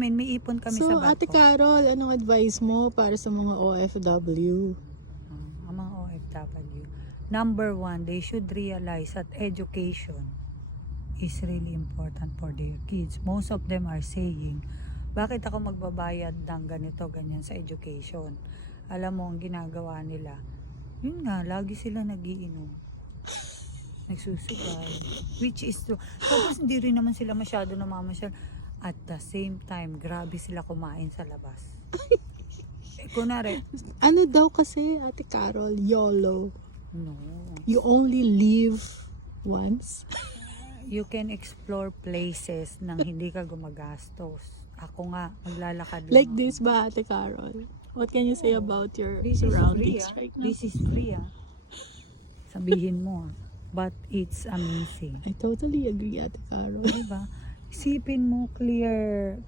namin, may ipon kami sa So, barko. Ate Carol, anong advice mo para sa mga OFW? Ang mga OFW. Number one, they should realize that education is really important for their kids. Most of them are saying, bakit ako magbabayad ng ganito, ganyan sa education? Alam mo, ang ginagawa nila, yun nga, lagi sila nagiinom. Nagsusugal. Which is true. Tapos hindi rin naman sila masyado namamasyal. At the same time, grabe sila kumain sa labas. Kunwari, Ano daw kasi, Ate Carol, YOLO. no. You only live once. You can explore places nang hindi ka gumagastos. Ako nga, maglalakad lang. Like this ba, Ate Carol? What can you say about your This is surroundings free, right now? This is free, Sabihin mo, but it's amazing. I totally agree, Ate Carol. Diba? Isipin mo, clear